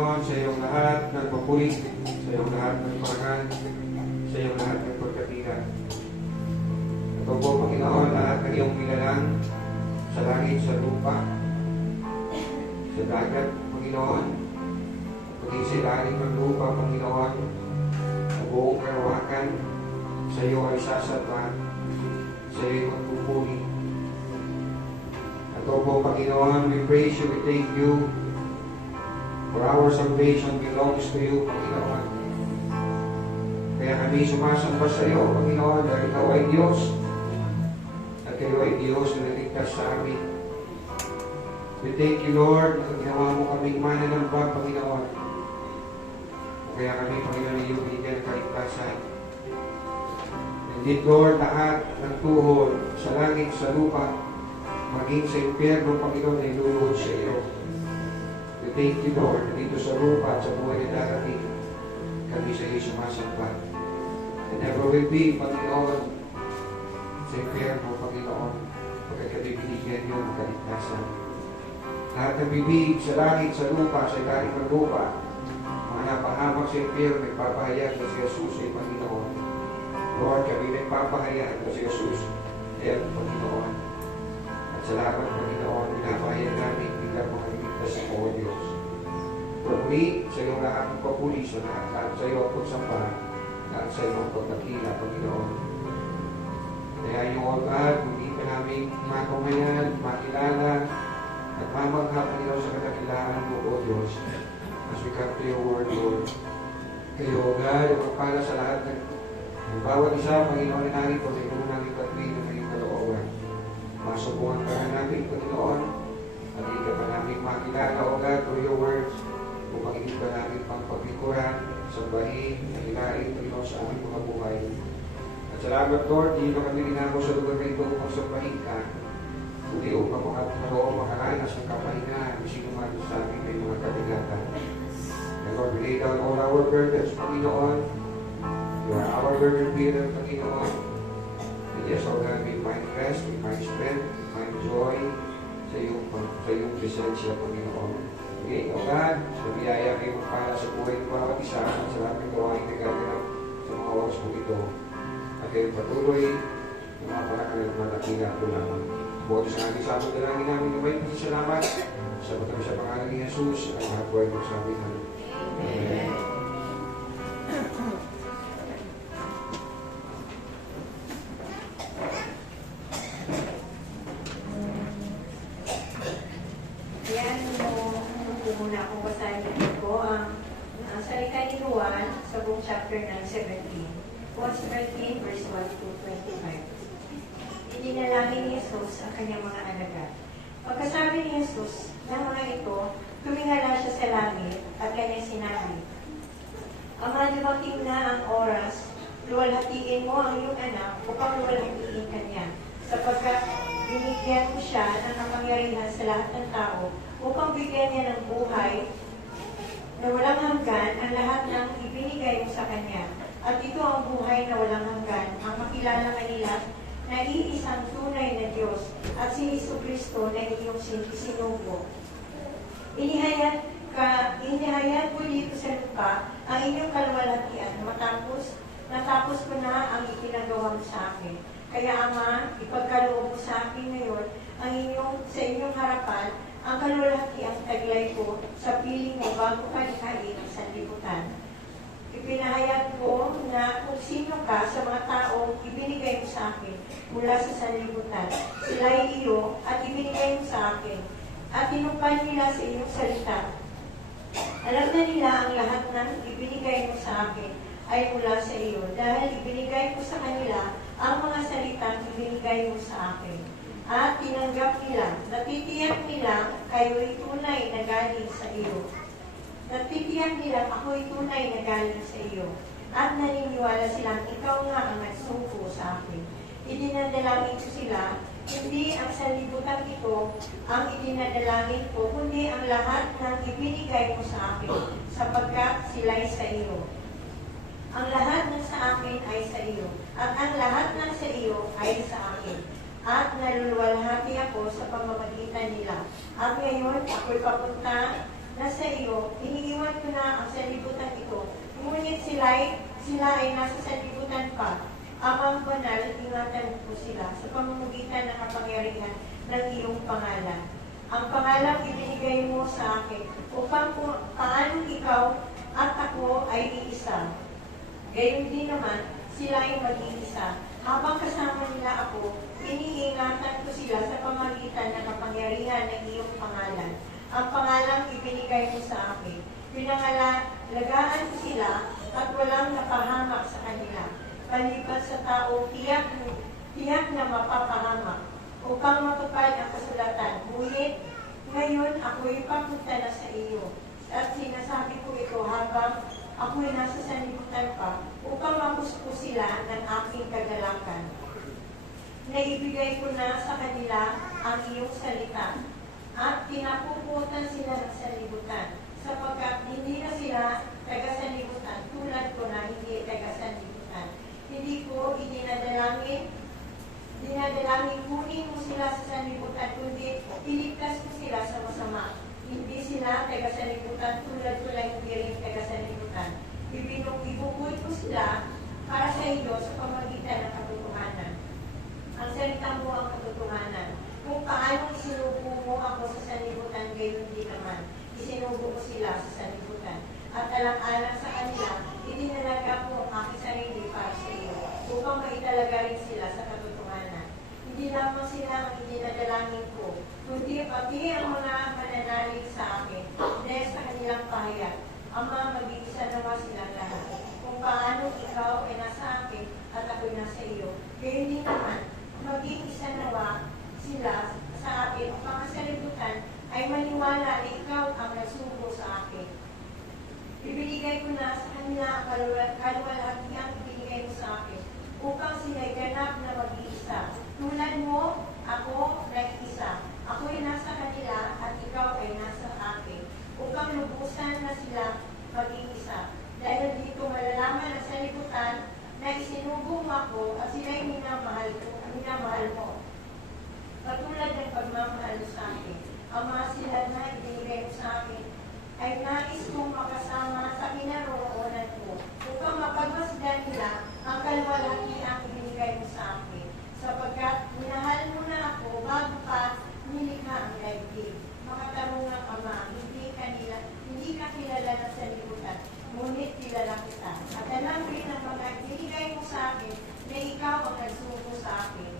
Panginoon, sa iyong lahat ng papuri, sa iyong lahat ng parangal, sa iyong lahat ng pagkatilan. Ito po, Panginoon, lahat ng iyong nilalang sa langit, sa lupa, sa dagat, Panginoon, paging sa ilalim ng lupa, Panginoon, sa buong karawakan, sa iyo ay sasapa, sa iyo ang pupuri. Ito po, Panginoon, we praise you, we thank you, for our salvation belongs to you, Panginoon. Kaya kami sumasamba sa iyo, Panginoon, dahil ikaw ay Diyos, at kayo ay Diyos na naligtas sa amin. We thank you, Lord, na ginawa mo kaming mananamba, Panginoon. Kaya kami, Panginoon, iyong binigyan ng kaligtasan. Indeed, Lord, lahat ng tuhod sa langit, sa lupa, maging sa impyerno, Panginoon, ay luluhod sa iyo. We thank you, Lord, dito sa lupa at sa buhay na darating, kami sa iyo sumasamba. And never will be, Panginoon, sa impyerno, Panginoon, pagkat kami binigyan niyo ng kaligtasan. Lahat ng bibig sa langit, sa lupa, sa ilalim ng lupa, mga napahamak sa impyerno, nagpapahayag na si Jesus ay Panginoon. Lord, kami nagpapahayag na si Jesus ay Panginoon. At salamat, Panginoon, pinapahayag namin bilang mga ligtas sa o Diyos. Pagmuli sa iyong lahat ng papuli, sa lahat sa iyo ang pagsamba, lahat sa iyo ang pagkakila, Panginoon. Kaya yung all God, hindi ka namin matumayan, makilala, at mamangha, Panginoon, sa kadakilaan mo, O Diyos, as we come to your word, Lord. Kayo, O God, ang magpala sa lahat ng bawat isa, Panginoon, na namin, Panginoon, namin patuloy na ngayong kalooban. Masubukan ka na namin, Panginoon, at hindi ka pa namin makilala, O God, through your words, upang hindi pa namin pang paglikuran, sambahin, nahilain, Panginoon, sa aming mga buhay. At salamat, Lord, hindi na kami rinako sa lugar na ito upang sambahin ka, kundi upang makaranas ng kapahingahan, sino man sa amin may mga kabigatan. And Lord, we lay down all our burdens, Panginoon. You are our burden bearer, Panginoon. And yes, O God, we find rest, we find strength, we find joy sa iyong presensya, Panginoon. Okay, O God, nabiyaya kayo para sa buhay ng bawat isa at sa lahat ng gawain na gaganap sa mga oras po ito. At kayo patuloy ng mga parakal ng mga nakila po lamang. Buhat sa amin sa aming dalangin namin na may salamat sa matami sa pangalan ni Jesus ang lahat po ay magsabi na Amen. Muna akong basahin ko ang salita ni Juan sa book chapter 17. Juan 17 verse 1 to 25. Idinalangin ni Jesus ang kanyang mga alagad. Pagkasabi ni Jesus ng mga ito, tumingala siya sa langit at kanyang sinabi, Ama, dumating na ang oras, luwalhatiin mo ang iyong anak upang luwalhatiin kanya, sapagkat binigyan mo siya ng kapangyarihan sa lahat ng tao upang bigyan niya ng buhay na walang hanggan ang lahat ng ibinigay mo sa kanya. At ito ang buhay na walang hanggan, ang makilala kanila na iisang tunay na Diyos at si Jesucristo na iyong sinugo. Inihayag ko dito sa lupa ang inyong kaluwalhatian natapos ko na ang itinagawa mo sa akin. Kaya Ama, ipagkaloob mo sa akin ngayon sa inyong harapan ang kaluwalhatiang taglay ko sa piling mo bago ka likhain ang sanlibutan. Ipinahayag ko na kung sino ka sa mga taong ibinigay mo sa akin mula sa sanlibutan. Sila ay iyo at ibinigay mo sa akin at tinupad nila sa iyong salita. Alam na nila ang lahat ng ibinigay mo sa akin ay mula sa iyo dahil ibinigay ko sa kanila ang mga salitang ibinigay mo sa akin. At tinanggap nila, natitiyak nila kayo'y tunay na galing sa iyo. Natitiyak nila ako'y tunay na galing sa iyo. At naniniwala silang ikaw nga ang nagsuko sa akin. Idinadalangin ko sila, hindi ang sanlibutan ito ang idinadalangin ko, kundi ang lahat ng ibinigay mo sa akin, sapagkat sila'y sa iyo. Ang lahat ng sa akin ay sa iyo, at ang lahat ng sa iyo ay sa akin. At naluluwalhati ako sa pamamagitan nila. At ngayon, ako'y papunta nasa iyo, iniiwan ko na ang sanlibutan ito. Ngunit sila ay nasa sanlibutan pa. Amang banal, ingatan ko sila sa pamamagitan ng kapangyarihan ng iyong pangalan. Ang pangalang ibinigay mo sa akin upang paano ikaw at ako ay iisa. Gayon din naman, sila ay mag-iisa. Habang kasama nila ako, iniingatan ko sila sa pamamagitan ng kapangyarihan ng iyong pangalan. Ang pangalang ibinigay mo sa akin. Pinangalagaan ko sila at walang napahamak sa kanila. Maliban sa tao, tiyak na mapapahamak upang matupad ang kasulatan. Ngunit, ngayon ako'y papunta na sa iyo. At sinasabi ko ito habang ako'y nasa sanlibutan pa upang mapusko sila ng aking kagalakan. Naibigay ko na sa kanila ang iyong salita at pinapuputan sila ng sanlibutan sapagkat hindi na sila taga-sanlibutan tulad ko na hindi taga-sanlibutan. Hindi ko dinadalangin kunin mo sila sa sanlibutan, kundi iligtas ko sila sa masama. Hindi sila taga-sanlibutan tulad ko lang hindi rin taga-sanlibutan. Ibubukod ko sila para sa iyo sa pamamagitan ng katotohanan. Ang salita mo ang katotohanan. Kung paano isinubo mo ako sa sanlibutan, gayon din naman. Isinubo ko sila sa sanlibutan. At alang-alang sa kanila, itinalaga ko ang aking sarili para sa iyo, upang maitalaga rin sila sa katotohanan. Hindi lamang sila ang idinadalangin ko, kundi pati ang mga mananalig sa akin, dahil sa kanilang pahayag. Ama, mag-iisa naman silang lahat. Kung paano ikaw ay nasa akin at ako'y nasa iyo, gayon din naman, mag-iisa nawa sila sa akin upang ang sanlibutan ay maniwala na ikaw ang nagsugo sa akin. Ibinigay ko na sa kanila ang kaluwalhatiang ibinigay mo sa akin upang sila'y ganap na mag-iisa. Tulad mo, ako na isa. Ako'y nasa kanila at ikaw ay nasa akin upang lubusan na sila mag-iisa. Dahil dito malalaman ang sanlibutan na isinubo mo ako at sila'y minamahal mo. Katulad ng pagmamahal mo sa akin, ang mga sila na ibinigay mo sa akin ay nais kong makasama sa kinaroroonan ko upang mapagmasdan nila ang kaluwalhati ang ibinigay mo sa akin. Sapagkat minahal mo na ako bago pa nilikha ang daigdig. Makatarungang Ama, hindi ka kilala ng sanlibutan, ngunit kilala kita. At alam rin ang mga ibinigay mo sa akin na ikaw ang nagsugo sa akin.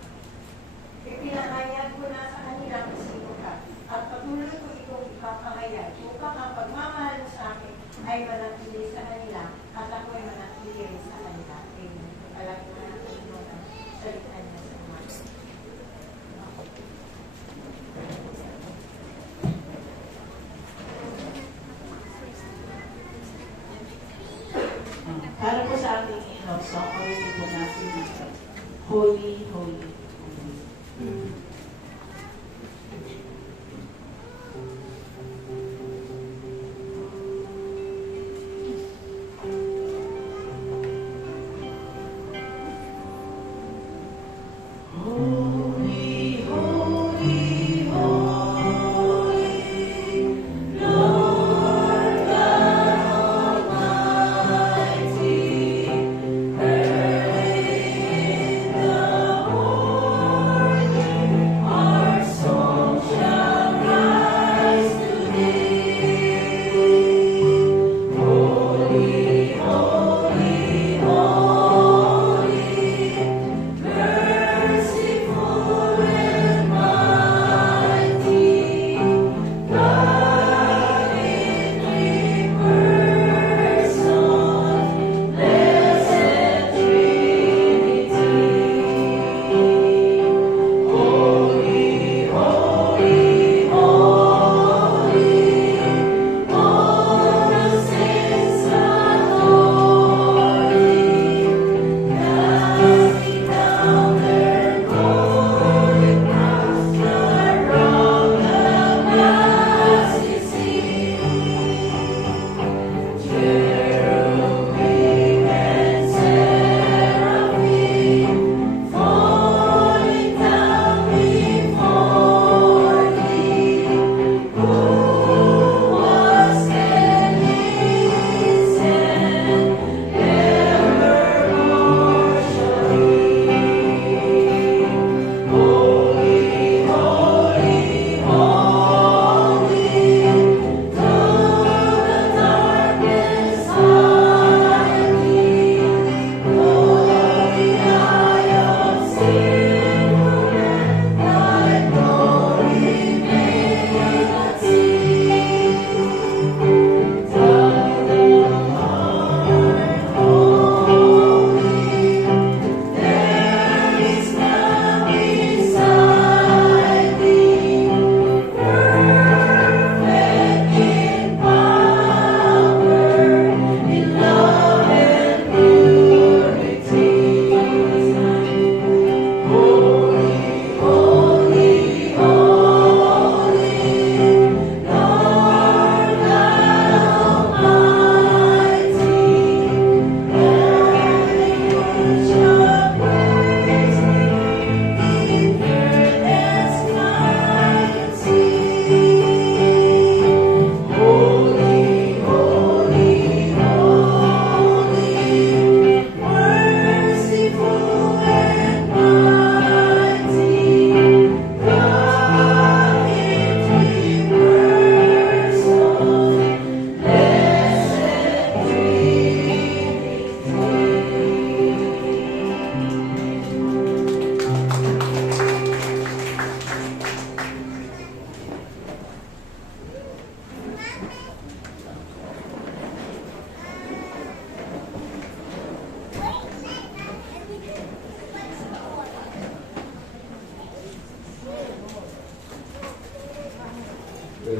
Ipinahayag ko na sa kanila kung sino ka, at patuloy ko itong ipapahayag upang ang pagmamahal mo sa akin ay manatili sa kanila at ako ay manatili rin sa kanila. Amen. Palagi na natin ito ang salita niya sa umaga. Para po sa ating song, kawin po natin ito. Holy, Holy, Holy. Holy,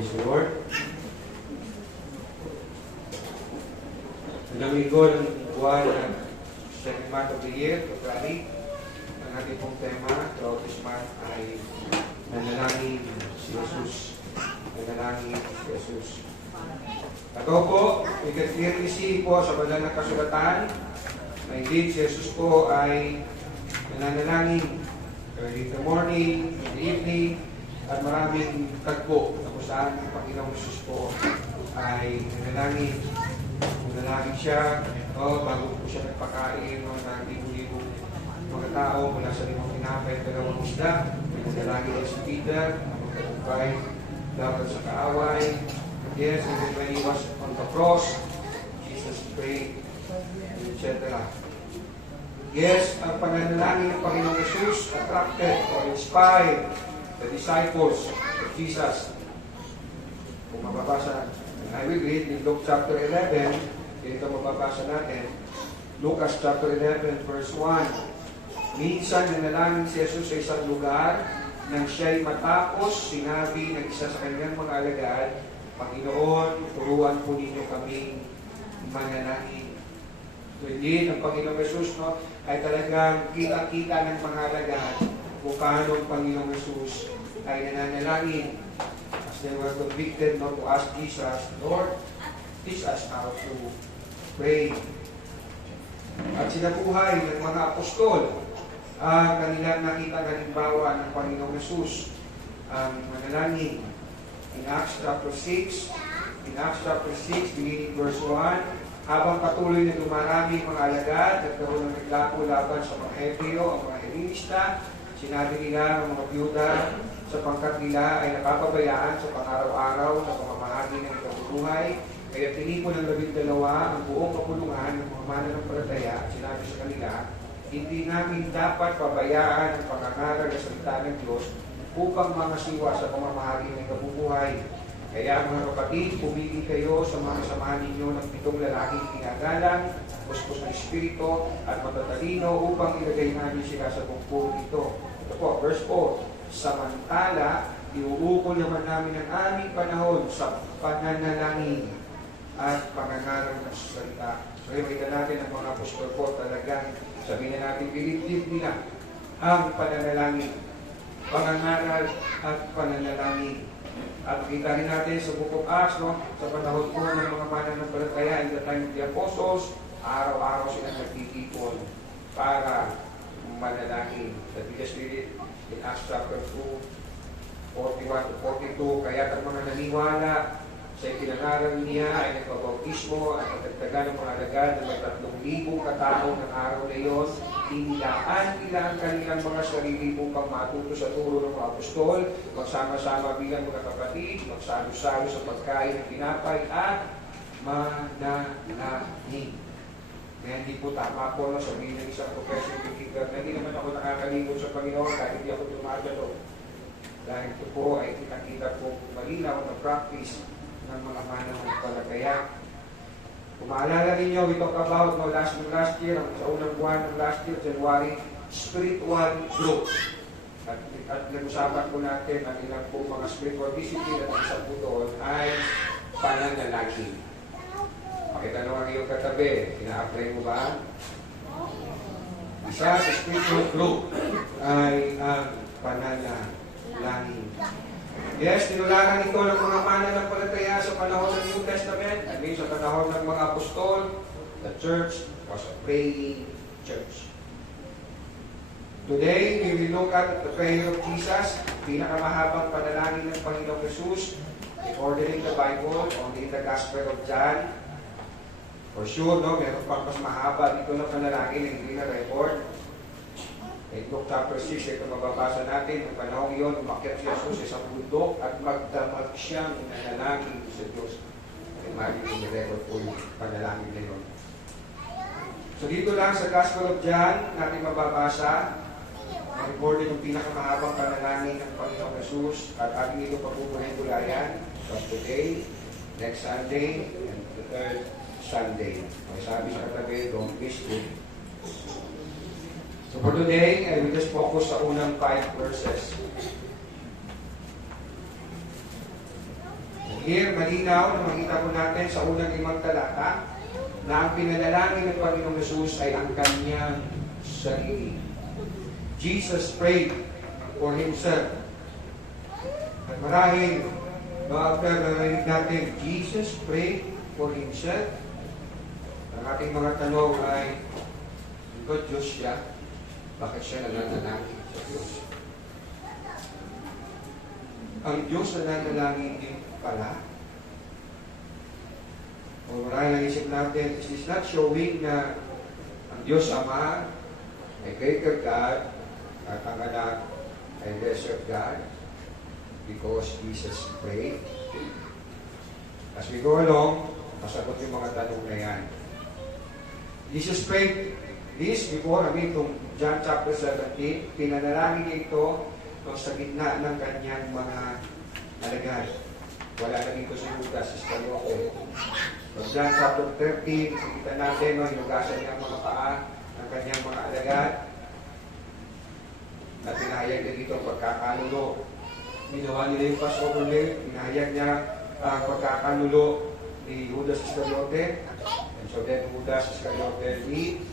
Praise the Lord. Ilang linggo ng buwan ng second month of the year, February, ang ating pong tema throughout this month ay nanalangin si Jesus. Nanalangin si Jesus. Ito po, we can clearly see po sa banal na kasulatan na indeed si Jesus po ay nananalangin early in the morning, in the evening, at maraming tagpo na kung saan ang Panginoong Jesus po ay nanalangin. Nanalangin siya, bago po siya nagpakain ng libo-libong mga tao mula sa limang tinapay at dalawang isda. Nanalangin din si Peter na magkatumpay dapat sa kaaway. Yes, and when he was on the cross, Jesus prayed, etc. Yes, ang pananalangin ng Panginoong Jesus attracted or inspired the disciples of Jesus. Kung mababasa, and I will read in Luke chapter 11, dito mababasa natin, Lucas chapter 11, verse 1. Minsan nanalangin si Jesus sa isang lugar, nang siya'y matapos, sinabi ng isa sa kanyang mga alagad, Panginoon, turuan po ninyo kaming manalangin. So, hindi, ang Panginoong Jesus, no, ay talagang kita-kita ng mga alagad kung paano ang Panginoong Jesus ay nananalangin. As they were convicted, no, to ask Jesus, Lord, teach us how to pray. At sinabuhay ng mga apostol ang kanilang nakita halimbawa ng Panginoong Jesus ang manalangin. In Acts chapter 6, beginning verse 1, habang patuloy na dumarami mga alagad, nagkaroon ng naglako laban sa mga Hebreo, ang mga Helenista, sinabi nila ang mga byuda, sapagkat nila ay napapabayaan sa pang-araw-araw na pamamahagi ng kabubuhay, kaya tinipon ng 12 ang buong kapulungan ng mga mananampalataya, sinabi sa kanila, hindi namin dapat pabayaan ang pangangaral ng salita ng Diyos upang mangasiwa sa pamamahagi ng kabubuhay. Kaya mga kapatid, pumili kayo sa mga kasamahan ninyo ng 7 lalaking pinagalang, puspos ng Espiritu at matatalino upang ilagay namin sila sa bungkong ito. Ito po, verse 4. Samantala, iuukol naman namin ang aming panahon sa pananalangin at pangangaral ng salita. So, kita natin ang mga apostol po talagang sabihin na natin, bilib nila ang pananalangin, pangangaral at pananalangin. At kita rin natin sa Book of Acts, no, sa panahon po ng mga mananampalataya in the time of the apostles, araw-araw sila nagtitipon para manalangin. That we just read it in Acts chapter 2, 41 to 42. Kaya ang mga naniwala sa itinangaral niya ay nagpabautismo at nagtagtagan ng mga alagad ng 3,000 katao ng araw na iyon. Inilaan nila ang kanilang mga sarili upang matuto sa turo ng mga apostol, magsama-sama bilang mga kapatid, magsalo-salo sa pagkain ng tinapay at manalangin. Kaya hindi po tama po na sabihin ng isang professor ng Kikar na hindi naman ako nakakalimot sa Panginoon kahit hindi ako tumadalo. Dahil ito po ay kita-kita po malinaw na practice ng mga mananampalataya. Kung maalala ninyo, we talk about last year, sa unang buwan ng last year, January, spiritual growth. At nag-usapan po natin ang ilang po mga spiritual discipline at isa po doon ay pananalangin. Pakita naman iyong katabi, ina-apply mo ba? Isa sa spiritual growth ay ang pananalangin. Yes, tinularan ito ng mga mananampalataya sa panahon ng New Testament. I mean, sa panahon ng mga apostol, the church was a praying church. Today, we will look at the prayer of Jesus, pinakamahabang panalangin ng Panginoong Jesus, according to the Bible, only in the Gospel of John. For sure, no, meron pang mas mahaba dito na panalangin na hindi na record. In Luke chapter 6, ito mababasa natin, ang panahon iyon, umakyat si Jesus sa isang bundok at magdamag siyang nanalangin sa Diyos. Imagine kung record po yung panalangin na yun. So dito lang sa Gospel of John, natin mababasa, recorded yung pinakamahabang panalangin ng Panginoong Jesus at ating ito pagpupulay-pulayan from today, next Sunday, and the third Sunday. May sabi sa katabi, don't miss it. So for today, I will just focus sa unang 5 verses. Here, malinaw na makita po natin sa unang 5 talata na ang pinanalangin ng Panginoong Jesus ay ang kanyang sarili. Jesus prayed for himself. At marahil, after narinig natin, Jesus prayed for himself. Ang ating mga tanong ay, ikaw Diyos siya? Bakit siya nananalangin sa Diyos? Ang Diyos nananalangin din pala. O marahil naisip natin, it is not showing na ang Diyos Ama ay greater God at ang anak ay lesser God because Jesus prayed. As we go along, masagot yung mga tanong na yan. Jesus prayed this before, itong John chapter 17, pinanalangin niya ito sa gitna ng kanyang mga alagad. Wala na dito si Judas Iscariote. From John chapter 13, kita natin, hinugasan niya ang mga paa ng kanyang mga alagad. At pinahayag niya dito ang pagkakanulo. Ginawa nila yung Passover meal, pinahayag niya ang pagkakanulo ni Judas Iscariote. And so then Judas Iscariote eat.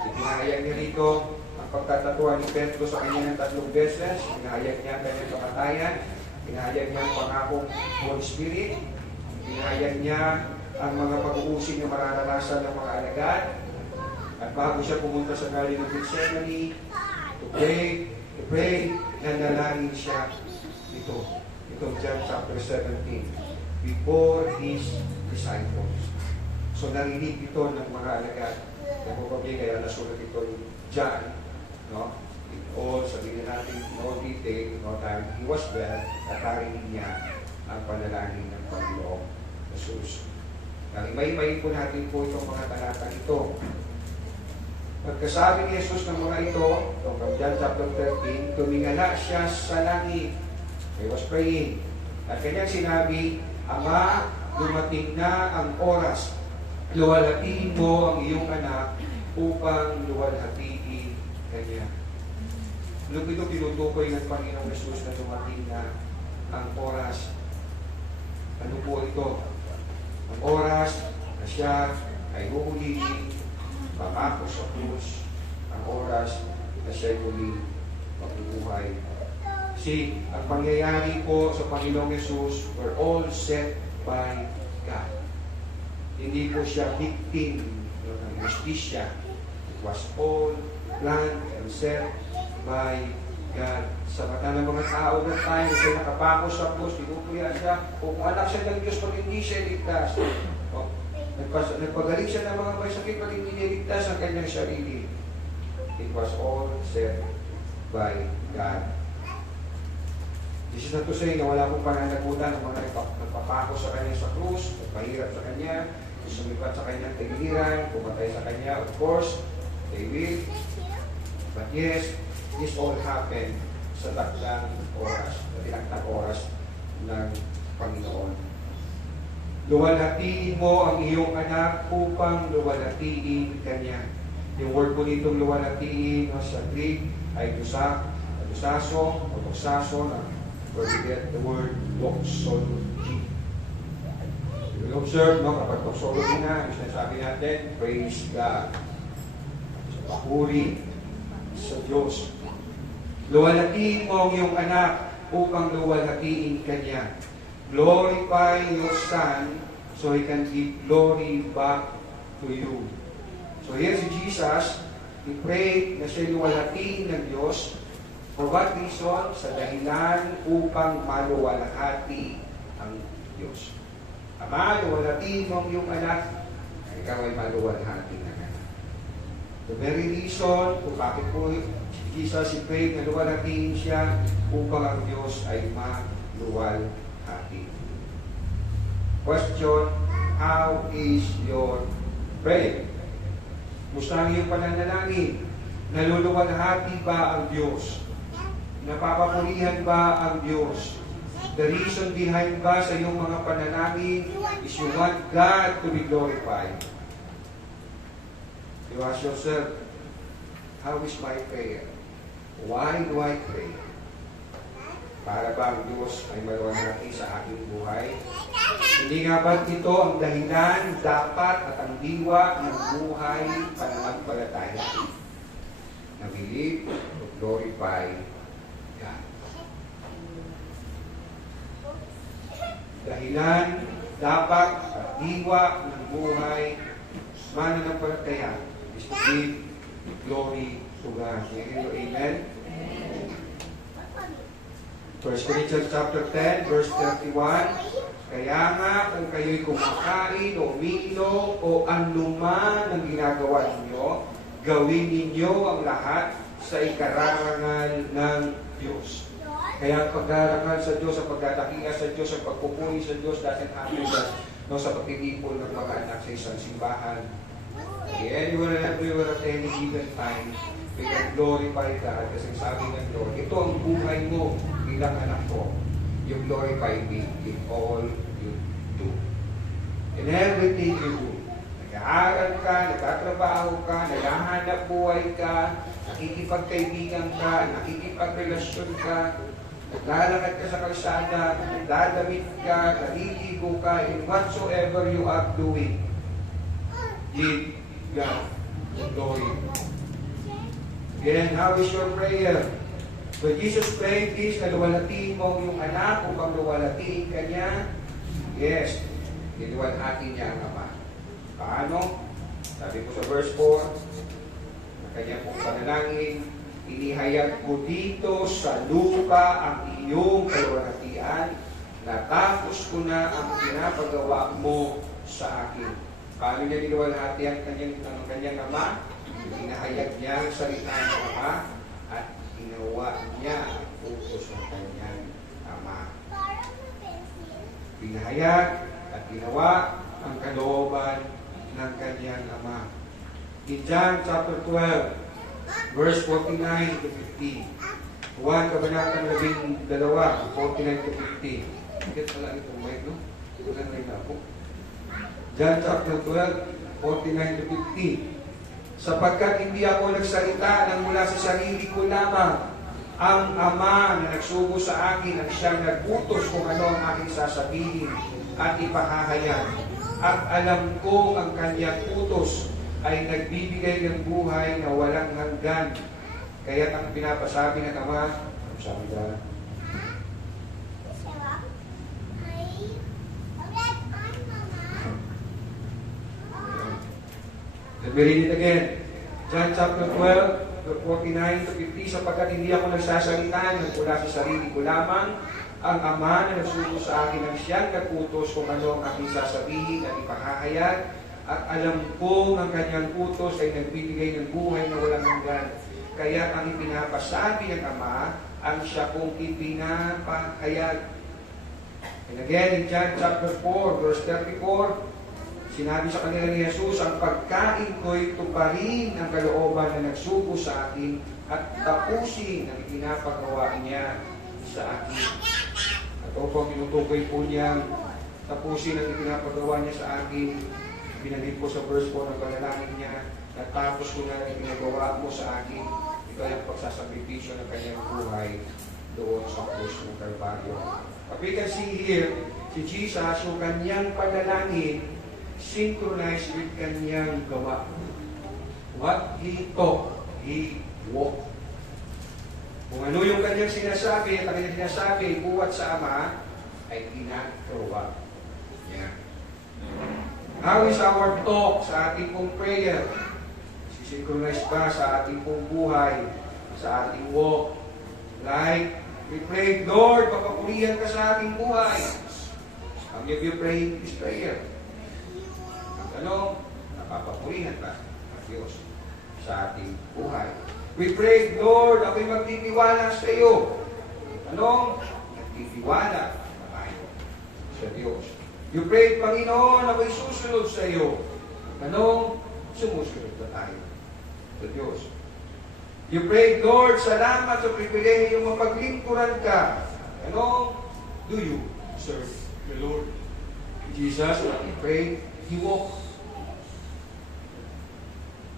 Pinahayag niya dito ang pagtatatuan ni Pedro sa kanya ng 3 beses. Pinahayag niya ang kanyang kamatayan. Pinahayag niya ang pangakong Holy Spirit. Pinahayag niya ang mga pag-uusig na mararanasan ng mga alagad. At bago siya pumunta sa Garden of Gethsemane to pray, nanalangin siya ito. Itong John chapter 17 before his disciples. So narinig ito ng mga alagad. Probably kaya nasulat ito ni John, no? In all, sabihin natin in all detail, no, dahil he was there, at narinig niya ang panalangin ng Panginoong Jesus. May po natin po itong mga talata ito. Pagkasabi ni Jesus ng mga ito, from John chapter 13, tumingala siya sa langit. He was praying. At kanyang sinabi, Ama, dumating na ang oras. Luwalhatiin mo ang iyong anak upang luwalhatiin kanya. Lubid ito tinutukoy ng Panginoong Jesus na dumating na ang oras. Ano po ito? Ang oras na siya ay huhulihin, papako sa krus. Ang oras na siya ay muli mabubuhay. Kasi ang pangyayari po sa Panginoong Jesus were all set by God. Hindi po siya victim ng justisya. It was all planned and set by God. Sa mata ng mga tao na tayo, siya nakapako sa krus, tinutuya siya, o kung anak siya ng Diyos, pag hindi siya ligtas. Nagpagaling siya ng mga may sakit, pag hindi niya ligtas ang kanyang sarili. It was all set by God. This is not to say na wala akong pananagutan ng mga nagpapako sa kanya sa krus, nagpahirap sa kanya, sumipat sa kanyang tagiliran, pumatay sa kanya. Of course, they will. But yes, this all happened sa takdang oras, sa tinakdang oras ng Panginoon. Luwalhatiin mo ang iyong anak upang luwalhatiin kanya. Yung word po ditong luwalhatiin sa Greek ay dusaso o doxaso, where we get the word doxology. You will observe, no, kapag doxology na, sinasabi natin, praise God. Papuri sa Diyos. Luwalhatiin mo ang iyong anak upang luwalhatiin kanya. Glorify your Son so He can give glory back to you. So here si Jesus, He prayed na siya luwalhatiin ng Diyos. For what reason? Sa dahilan upang maluwalhati ang Diyos. Ama, luwalhatiin mo ang iyong anak, ikaw ay maluwalhati ng anak. The very reason kung bakit po Jesus si prayed na luwalhatiin siya upang ang Diyos ay maluwalhati. Question, how is your prayer? Musta ang iyong pananalangin? Naluluwalhati ba ang Diyos? Napapapurihan ba ang Diyos? The reason behind ba sa iyong mga panalangin is you want God to be glorified. You ask yourself, how is my prayer? Why do I pray? Para ba ang Diyos ay maluwalhati sa aking buhay? Hindi nga ba ito ang dahilan, dapat at ang diwa ng buhay pananampalataya? Na believe to glorify God. Dahilan, dapat at diwa ng buhay mananampalataya is to give glory to God. Amen? 1 Corinthians chapter 10, verse 31, kaya nga kung kayo'y kumakain o umiinom o anuman ang ginagawa ninyo, gawin ninyo ang lahat sa ikarangal ng Diyos. Kaya ang pagdarangal sa Diyos, ang pagdadakiya sa Diyos, ang pagpupuri sa Diyos, doesn't happen just sa pagtitipon ng mga anak sa isang simbahan. Anywhere and everywhere at any given time, we can glorify God kasi sabi ng Lord, ito ang buhay mo bilang anak ko. You glorify me in all you do. In everything you do. Nag-aaral ka, nagtatrabaho ka, naghahanap buhay ka, nakikipagkaibigan ka, nakikipagrelasyon ka, naglalakad ka sa kalsada, nagdadamit ka, naliligo ka, in whatsoever you are doing, give God the glory. Again, how is your prayer? When Jesus prayed this, naluwalhatiin mo yung anak upang luwalhatiin ka niya, yes, niluwalhati niya ang Ama. Paano? Sabi ko sa verse 4, na kanya pong panalangin, inihayag ko dito sa lupa ang iyong kaluwalhatian, natapos ko na ang pinapagawa mo sa akin. Paano niya niluwalhati ang kanyang Ama? Inahayag niya ang salita ng Ama at ginawa niya ang utos ng kanyang Ama. Pinahayag at ginawa ang kalooban ng kanyang Ama. In John chapter 12, verse 49 to 50. Juan Kabanata 12, 49 to 50. Bakit pala itong mic, no? Wala na rin ako. John chapter 12, 49 to 50. Sapagkat hindi ako nagsalita ng mula sa sarili ko lamang, ang Ama na nagsugo sa akin ang siyang nagutos kung ano ang aking sasabihin at ipahahayag. At alam ko ang kanyang utos ay nagbibigay ng buhay na walang hanggan. Kaya't ang pinapasabi ng Ama, sabi ka, let me read it again. John chapter 12, 49 to 50, sapagkat hindi ako nagsasalita ng mula sa sarili ko lamang, ang Ama na nagsugo sa akin ang siyang nagutos kung ano ang aking sasabihin at ipahahayag, at alam ko ang kanyang utos ay nagbibigay ng buhay na walang hanggan. Kaya ang ipinapasabi ng Ama, ang siya kong ipinapahayag. And again, in John chapter 4, verse 34, sinabi sa kanila ni Jesus, ang pagkain ko'y tuparin ang kalooban na nagsugo sa akin at tapusin ang ipinapagawa niya sa akin. At upang tinutukoy po niya, tapusin ang ipinapagawa niya sa akin, binanggit po sa verse 4 ng panalangin niya, natapos ko na ang ipinagawa mo sa akin, ito ay ang pagsasakripisyo ng kanyang buhay doon sa krus ng Kalbaryo. But we can see here, si Jesus, yung kanyang panalangin, synchronized with kanyang gawa. What he taught, he walked. Kung ano yung kanyang sinasabi, at kanyang sinasabi, buwat sa Ama, ay ginagawa. Yeah. How is our talk sa ating pong prayer? Synchronize ba sa ating pong buhay, sa ating walk? Like, we pray, Lord, papapurihan ka sa ating buhay. How many of you praying this prayer? Ano? Napapapurihan ka ng Diyos sa ating buhay. We pray, Lord, ako'y magtitiwala sa iyo. Ano? Nagtitiwala na tayo sa Diyos. You pray, Panginoon, ako'y susunod sa iyo. Ano? Sumusunod na tayo sa Diyos. You pray, Lord, salamat sa pribilehiyong mapaglingkuran ka. Ano? Do you serve the Lord? Jesus, when he prayed, he walked.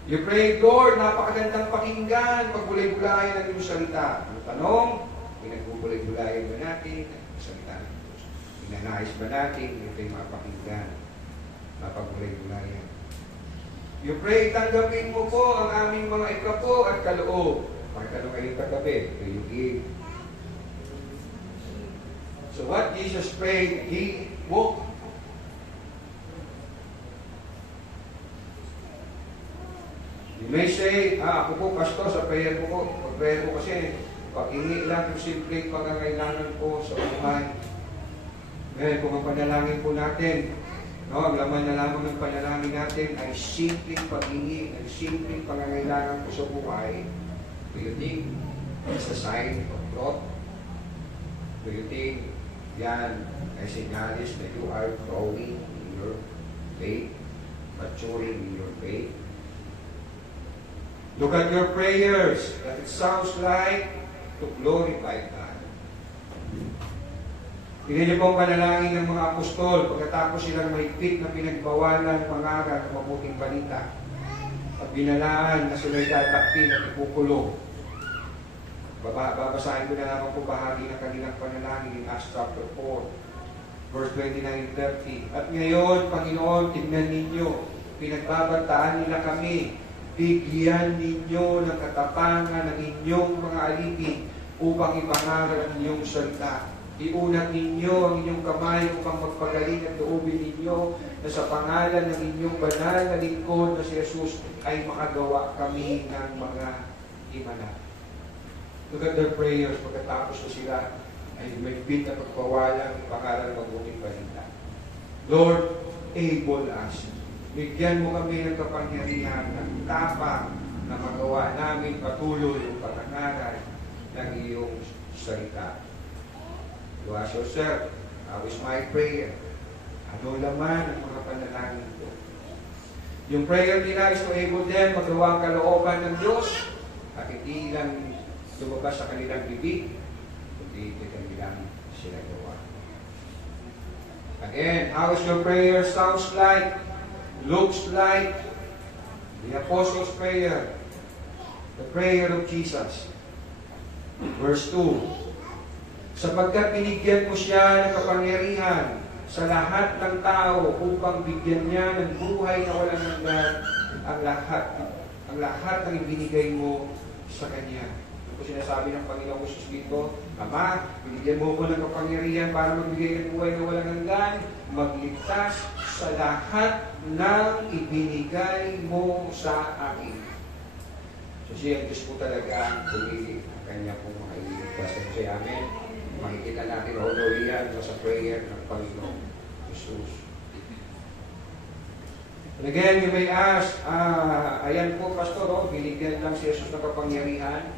You pray, Lord, napakagandang pakinggan, pagbulay-bulayan ng iyong salita. Ang tanong, Pinagpupulay-bulayan ba natin ang salita ng Diyos? Pinanais ba natin ito'y mapakinggan, mapagpulay-bulayan? You pray, tanggapin mo po ang aming mga ikapo at kaloob. Magtanong kayong katabi, do you give? So what Jesus prayed, He woke. You may say, ako po, pastor, sa prayer ko, pag-prayer ko kasi, pag-hingi lang yung simple pangangailangan ko sa buhay. Ngayon, kung ang panalangin po natin, no, ang laman na lamang ng panalangin natin ay simpleng pag-hingi, ay simpleng pangangailangan ko sa buhay, do you think it's a sign of growth? Do you think yan ay sinyalis that you are growing in your faith, maturing in your faith? Look at your prayers, that it sounds like to glorify God. Tingnan niyo po ang panalangin ng mga apostol pagkatapos silang mahigpit na pinagbawalan pangaral ng mabuting balita at binalaan na sila'y tatakpin at ipukulong. Babasahin ko na lamang po bahagi ng kanilang panalangin in Acts chapter 4, verse 29-30. At ngayon, Panginoon, tignan ninyo, pinagbabantaan nila kami, bigyan ninyo ng katapangan ng inyong mga alipin upang ipangaral ang inyong salita. Iunat ninyo ang inyong kamay upang magpagaling at loobin ninyo na sa pangalan ng inyong banal na lingkod na si Jesus ay makagawa kami ng mga himala. Look at their prayers pagkatapos na sila ay may bit na pagpawalang ipangaral ng mabuting balita. Lord, able us. Bigyan mo kami ng kapangyarihan, ng tapang na magawa namin patuloy yung pangangaral ng iyong salita. You ask yourself, how is my prayer? Ano laman ang mga panalangin ko? Yung prayer nila is to able them magawa ang kalooban ng Diyos at hindi lang lumabas sa kanilang bibig, kundi ito kanilang sinagawa. Again, how is your prayer sounds like? Looks like the Apostles' prayer, the prayer of Jesus. Verse 2, sapagkat binigyan mo siya ng kapangyarihan sa lahat ng tao upang bigyan niya ng buhay na walang hanggan ang lahat ng ibinigay mo sa Kanya. Ito po sinasabi ng Panginoong Jesus dito, Ama, binigyan mo ko ng kapangyarihan para magbigay ng buhay na walang hanggan, magligtas sa lahat ng ibinigay mo sa akin. So siya ang Diyos po talaga ang pumili ang Kanya pong mga iligtas. Kasi amen, makikita natin all the way yan sa prayer ng Panginoong Jesus. And again, you may ask, ayan po, Pastor, binigyan lang si Jesus ng kapangyarihan,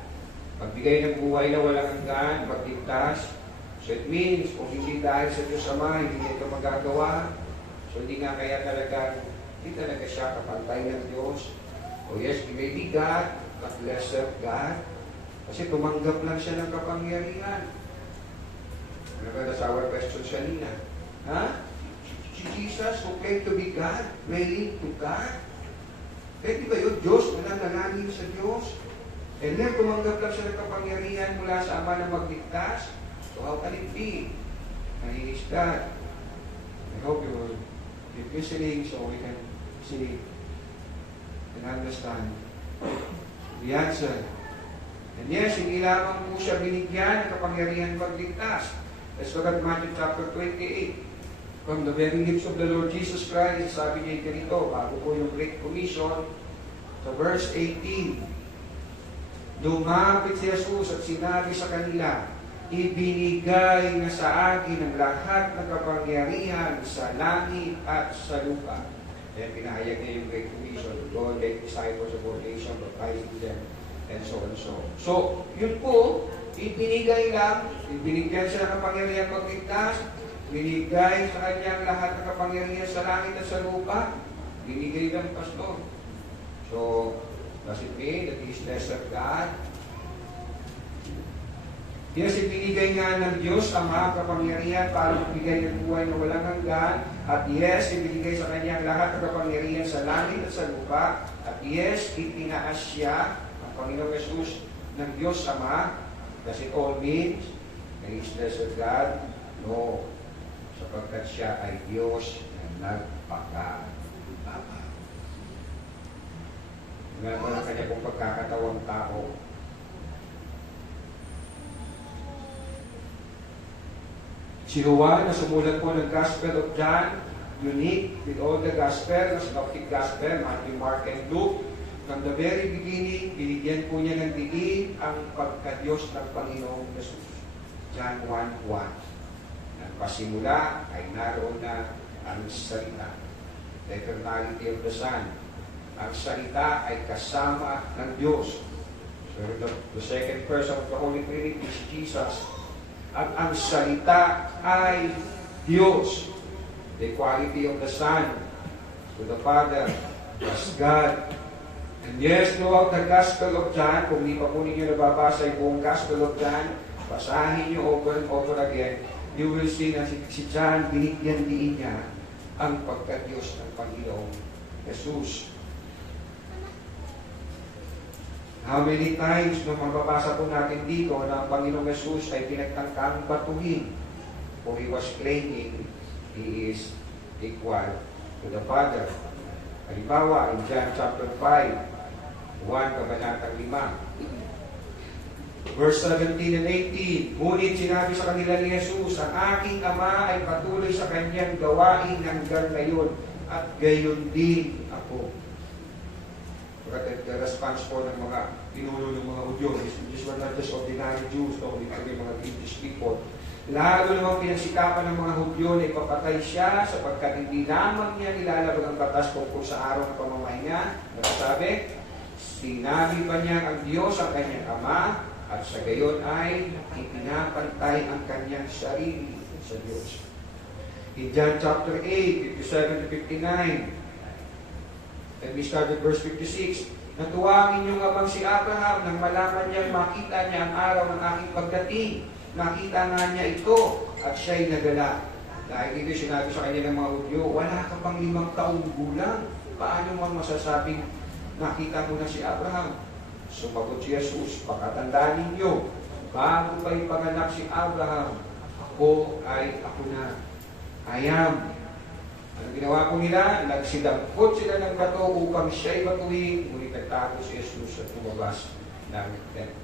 magbigay ng buhay na walang hanggan, magligtas. So it means, kung hindi dahil sa Diyos Ama, hindi niya ito magagawa. So hindi nga kaya hindi talaga siya kapantay ng Diyos. Oh yes, he may be God, but lesser God. Kasi tumanggap lang siya ng kapangyarihan. That's our question kanina. Ha? Si Jesus who claimed to be God, praying to God. Pwede ba yun? Diyos, nananalangin sa Diyos. And then, tumanggap lang siya ng kapangyarihan mula sa Ama na magligtas. So how can it be? And He is God. I hope you will be listening so we can see and understand the answer. And yes, hindi lamang po siya binigyan ng kapangyarihan magligtas. Let's look at Matthew chapter 28. From the very lips of the Lord Jesus Christ, sabi niya dito, bago po yung Great Commission, sa verse 18, lumapit si Jesus at sinabi sa kanila, ibinigay na sa akin ang lahat ng kapangyarihan sa langit at sa lupa. Kaya pinahayag niya yung Great Commission, go and make disciples of all nations, baptizing them, and so on and so on. So, yun po, ibinigay lang, ibinigyan siya ng kapangyarihan magligtas, binigay sa kanya ang lahat ng kapangyarihan sa langit at sa lupa, binigay lang, Pastor. So, does it mean that He is lesser God? Yes, ibinigay nga ng Diyos ang mga kapangyarihan para magbigay ng buhay na walang hanggan. At yes, ibinigay sa Kanya ang lahat ng kapangyarihan sa langit at sa lupa. At yes, itinaas siya, ang Panginoong Jesus, ng Diyos Ama, Does it all mean na He is lesser God? No. Sapagkat siya ay Diyos na nagpakababa. Nga mo ng kanya kung pagkakatawang tao. Si Juan na sumulat po ng Gospel of John, unique with all the Gospel, Synoptic Gospel, Matthew, Mark, and Luke. From the very beginning, binigyan po niya ng diin ang pagka-Diyos ng Panginoong Jesus. John 1:1. Nagpasimula ay naroon na ang salita. The eternality of the Son. Ang salita ay kasama ng Diyos. So the second person of the Holy Trinity is Jesus. At ang salita ay Diyos. The equality of the Son to the Father as God. And yes, throughout the Gospel of John, kung di pa po ninyo nababasa yung buong Gospel of John, basahin nyo over and over again, you will see na si John, binigyan din niya ang pagka-Diyos ng Panginoong Jesus. How many times nung mababasa po natin dito na ang Panginoong Jesus ay pinagtangkang batuhin, for He was claiming He is equal to the Father. Halimbawa, in John chapter 5, 1 kabanatang 5, verse 17 and 18, ngunit sinabi sa kanila ni Jesus, ang aking Ama ay patuloy sa kanyang gawain hanggang ngayon, at gayon din ako. The response po ng mga pinuno ng mga Hudyo, these were not just ordinary Jews, no, hindi kami mga British people. Lalo namang pinagsikapan ng mga Hudyo na ipapatay siya sapagkat hindi lamang niya nilalabag ang batas tungkol sa araw ng pamamahinga. Nagsasabi, sinabi pa niya ang Diyos ang kanyang Ama at sa gayon ay ipinapantay ang kanyang sarili sa Diyos. In John chapter 8, 57 to 59, let me start at verse 56. Natuwa ang inyong amang si Abraham nang malaman niyang makita niya ang araw ng aking pagdating. Nakita nga niya ito at siya'y nagalak. Dahil ito sinabi sa kanya ng mga Hudyo, wala ka pang 5 taong gulang. Paano mang masasabing nakita mo na si Abraham? Sumagot si Jesus, pakatandaan ninyo, bago pa ipanganak si Abraham, ako na. I am. Ano ginawa ko nila? Nagsidampot sila ng bato upang siya'y batuhin. Ngunit nagtago si Jesus at lumabas ng templo.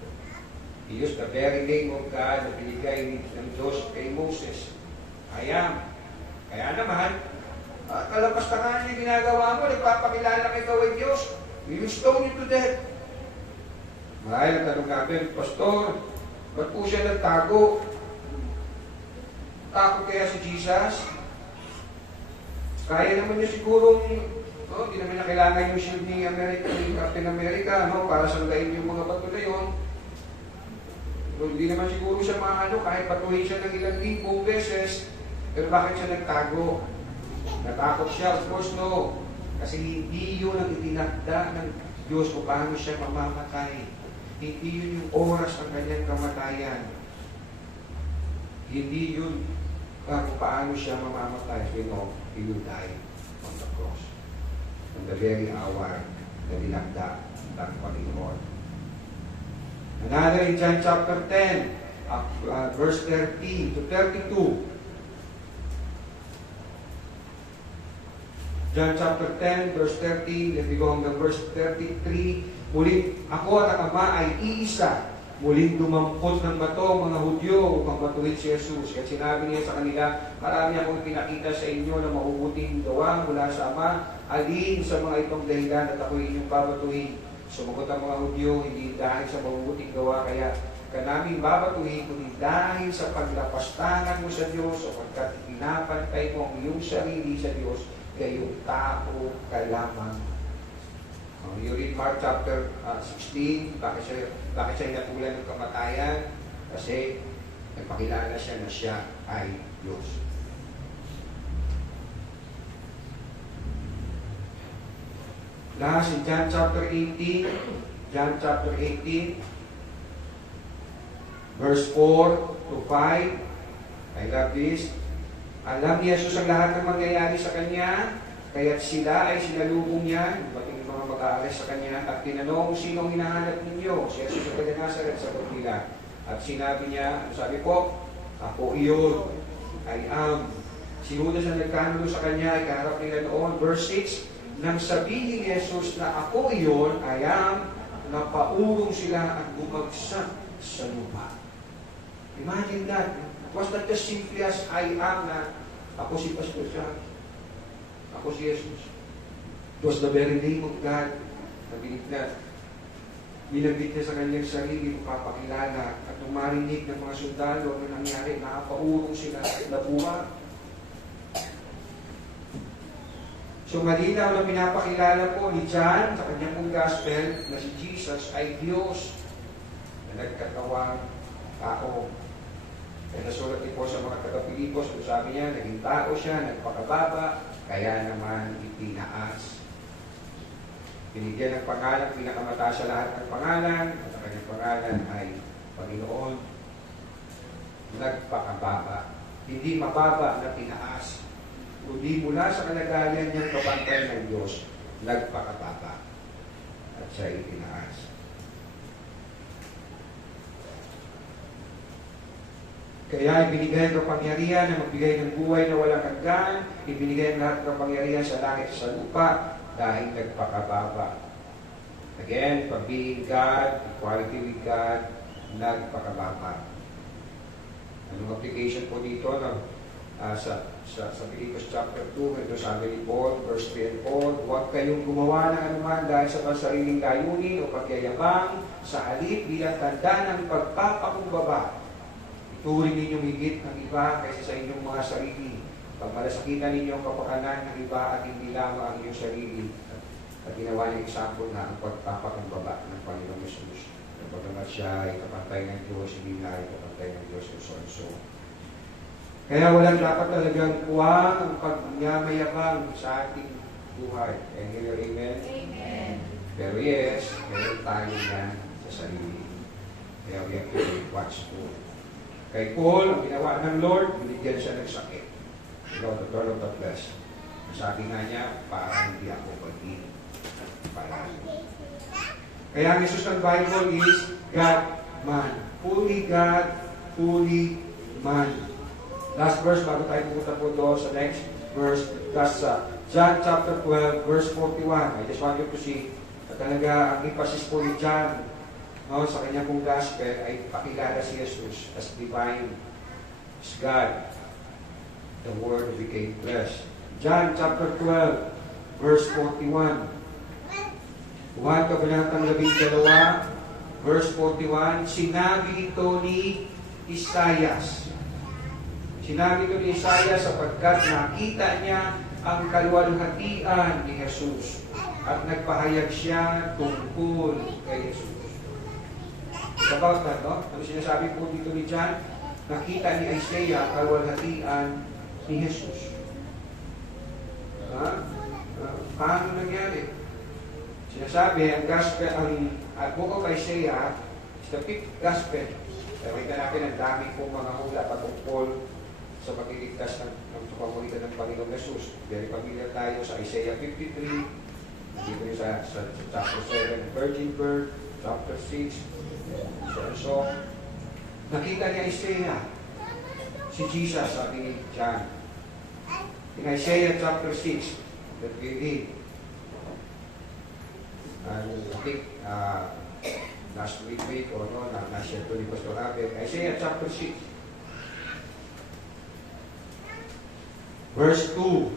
He used the very name of God na binigay ng Diyos kay Moses. I am. Kaya naman, kalapastangan niya ginagawa mo, nagpapakilala kay ikaw ay Diyos. We will stone you to death. Marahil ang tanong natin, Pastor, ba't po siya nagtago? Takot kaya si Jesus? Kaya naman niya sigurong, hindi naman na kailangan yung shield ni America, ni Captain America, para sanggain yung mga bato na yun. Hindi naman siguro siya maano, kahit patuhin siya ng ilang libong beses, pero bakit siya nagtago? Natakot siya? Of course, no. Kasi hindi yun ang itinakda ng Diyos kung paano siya mamamatay. Hindi yun yung oras ng kanyang kamatayan. Hindi yun kung paano siya mamamatay. You know, He will die on the cross. On the very hour na dinakda ng Panginoon. Another in John chapter 10, verse 13 to 32. John chapter 10, verse 13, let me go hanggang verse 33. Muling, ako at ang Ama ay iisa. Muling dumampot ng bato mga Hudyo upang batuhin si Jesus. Kaya sinabi niya sa kanila, marami akong pinakita sa inyo na mabubuting gawa mula sa Ama. Alin sa mga itong dahilan at ako'y inyong babatuhin. Sumagot ang mga Hudyo, hindi dahil sa mabubuting gawa, kaya ka namin babatuhin, kundi dahil sa paglapastangan mo sa Diyos o pagkat pinapantay mo ang iyong sarili sa Diyos, kayong tao ka lamang. You read Mark chapter 16, bakit siya natulan ng kamatayan? Kasi nagpakilala siya na siya ay Diyos. Last in John chapter 18, verse 4 to 5, I love this. Alam ni Jesus ang lahat ng mangyayari sa Kanya, kaya't sila ay sinalubong niya, bating mga mag-aalis sa Kanya, at tinanong, sino ang hinahanap ninyo? Si Jesus ang taga-Nazaret, sagot nila, At sinabi niya, sabi ko, ako iyon, I am. Si Judas na nagkanulo sa kanya, ikaharap nila noon. Verse 6, nang sabihin ni Jesus na ako iyon, I am, napaurong sila at bumagsak sa lupa. Imagine that. It was not just simply as I am na ako si Pastor Jack. Ako si Jesus. It was the very name of God na binanggit niya sa kanyang sarili, papakilala. At nung marinig ng mga sundalo, ano nangyari, nakapaurong sila at nabuha. So malinaw na pinapakilala po ni John sa kanyang pong gospel na si Jesus ay Diyos na nagkatawang tao. Kaya nasulat niyo po sa mga taga-Pilipos, kung sabi niya, naging tao siya, nagpakababa, kaya naman itinaas. Binigyan ng pangalan, pinakamataas sa lahat ng pangalan, at ang kanyang pangalan ay Panginoon. Nagpakababa. Hindi mababa na tinaas. Kundi mula sa kalagayan niyang kapantay ng Diyos, nagpakababa. At siya itinaas. Kaya ibinigay ang kapangyarihan na magbigay ng buhay na walang hanggan, ibinigay ang lahat ng kapangyarihan sa langit at sa lupa dahil nagpakababa. Again, being God, equality with God, nagpakababa. Anong application po dito? No? Sa Philippians chapter 2, ito sabi ni Paul, verse 3 and 4, huwag kayong gumawa ng anuman dahil sa pansariling layunin o pagyayabang sa halip bilang tanda ng pagpapakumbaba. Ituring ninyong higit ang iba kaysa sa inyong mga sarili. Pagmalasakitan ninyo ang kapakanan ng iba at hindi lamang ang inyong sarili. At ginawa niya example na ang pagpapakumbaba ng Panginoong Jesus. Pagkamat siya ay kapantay ng Diyos, hindi na ay kapantay ng Diyos and so and so. Kaya walang dapat talagang kuwang ang pagyamayabang sa ating buhay. And here, amen? Amen. Pero yes, meron tayo na sa sarili. Kaya we have to be watchful. Kay Paul, ang ginawa ng Lord, binigyan siya ng sakit. Lord of the flesh. Sabi nga niya, parang hindi ako pag-in. Parang. Kaya ang Jesus ng Bible is God, man. Fully God, fully man. Last verse, bago tayo pumunta po doon sa next verse, that's John chapter 12, verse 41. I just want you to see na talaga ang emphasis po ni John sa kanyang pong gospel ay pakilala si Jesus as divine, as God, the Word became flesh. John chapter 12, verse 41. Juan Kabanatang 12, verse 41, sinabi ito ni Isaias. Sinabi ito ni Isaias sapagkat nakita niya ang kaluwalhatian ni Jesus at nagpahayag siya tungkol kay Jesus. About that, no? Ano sinasabi po dito ni John? Nakita ni Isaiah ang kaluwalhatian ni Jesus. Paano nangyari? Sinasabi, ang gospel, ang book of Isaiah is the fifth gospel. Nakita natin ang dami pong mga hula patungkol sa pagkiligtas ng pamamagitan ng Panginoong Jesus. Very familiar tayo sa Isaiah 53, dito sa chapter 7, virgin birth, chapter 6, so nakita ni Isaiah si Jesus, sabi ni John. In Isaiah chapter 6, that we read, I think last week or no, na-share to ni Pastor Abel, Isaiah chapter 6, verse 2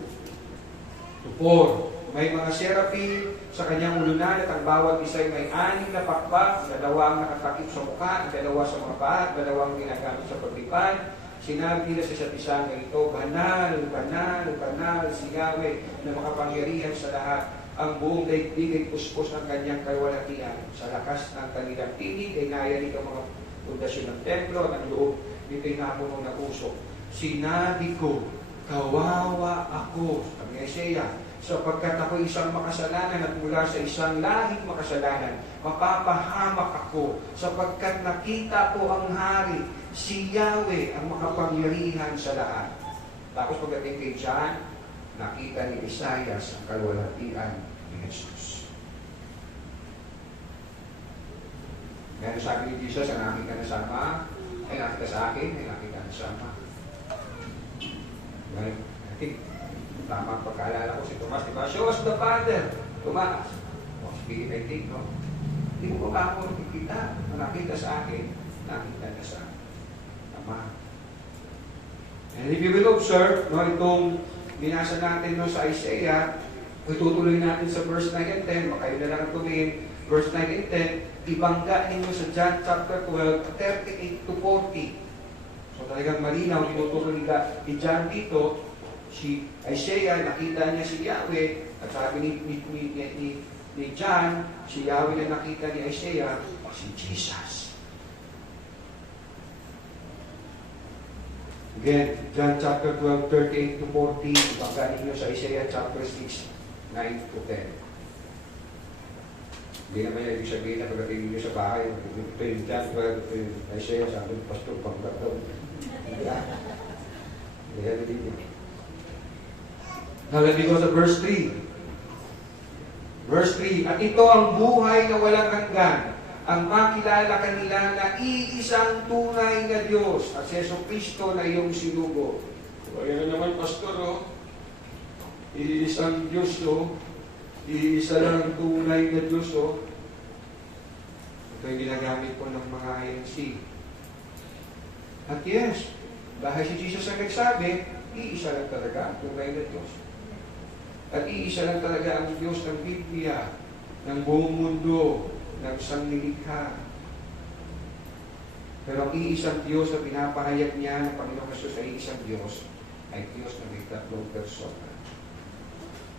to 4. May mga seraphim sa kanyang ulunan at ang bawat isa ay may 6 na pakpak, 2 nakatakip sa mukha, 2 sa mga paa, 2 ginagamit sa paglipad. Sinabi nila sa isa't isa na ito, banal, banal, banal si Yahweh na makapangyarihan sa lahat. Ang buong daigdig ay puspos ng kanyang kaluwalhatian. Sa lakas ng kanilang tinig ay nayanig ang mga pundasyon ng templo at ang loob nito'y napuno ng usok. Sinabi ko, kawawa ako, sabi ni Isaiah, sapagkat ako isang makasalanan at mula sa isang lahing makasalanan, mapapahamak ako sapagkat nakita ko ang hari, si Yahweh ang makapangyarihan sa lahat. Tapos pagdating kay John, nakita ni Isaias ang kaluwalhatian ni Jesus. Kaya sabi ni Jesus, ang aking kanasama, ay nakita sa akin, ay nakita kasama. Well, I think, tama ang pagkaalala ko si Tomas, di ba? Show us the Father, Tomas. O, speaking I think, no? Hindi mo ba ako nakikita? Nakita sa akin, nakita ka sa Ama. And if you will observe, no, itong binasa natin no, sa Isaiah, itutuloy natin sa verse 9 and 10, baka yun na lang ang tumingin, verse 9 and 10, ibangga ninyo sa John chapter 12, 38 to 40. So talagang malinaw, tinutuloy ni John dito, si Isaiah, nakita niya si Yahweh, at sabi ni John, si Yahweh na nakita ni Isaiah, si Jesus. Again, John chapter 12, 38 to 40, ibangga ninyo sa Isaiah chapter 6, 9 to 10. Hindi naman yung ibig sabihin na pagdating ninyo sa bahay, ito yung John 12, Isaiah, sabi ng pastor, pagkat daw. Kaya din yun. Now let me go to verse 3. Verse 3, at ito ang buhay na walang hanggan, ang makilala kanila na iisang tunay na Diyos at si Jesucristo na iyong sinugo. Kaya naman, pastor, iisang Diyos, iisa lang tunay na Diyos, ito yung ginagamit po ng mga INC. At yes, dahil si Jesus ang nagsabi, iisa lang talaga ang tunay na Diyos. At iisa lang talaga ang Diyos ng Biblia, ng buong mundo, ng sanglilikha. Pero ang iisang Diyos na pinapahayag niya ng Panginoong Hesus ay isang Diyos, ay Diyos na may tatlong persona.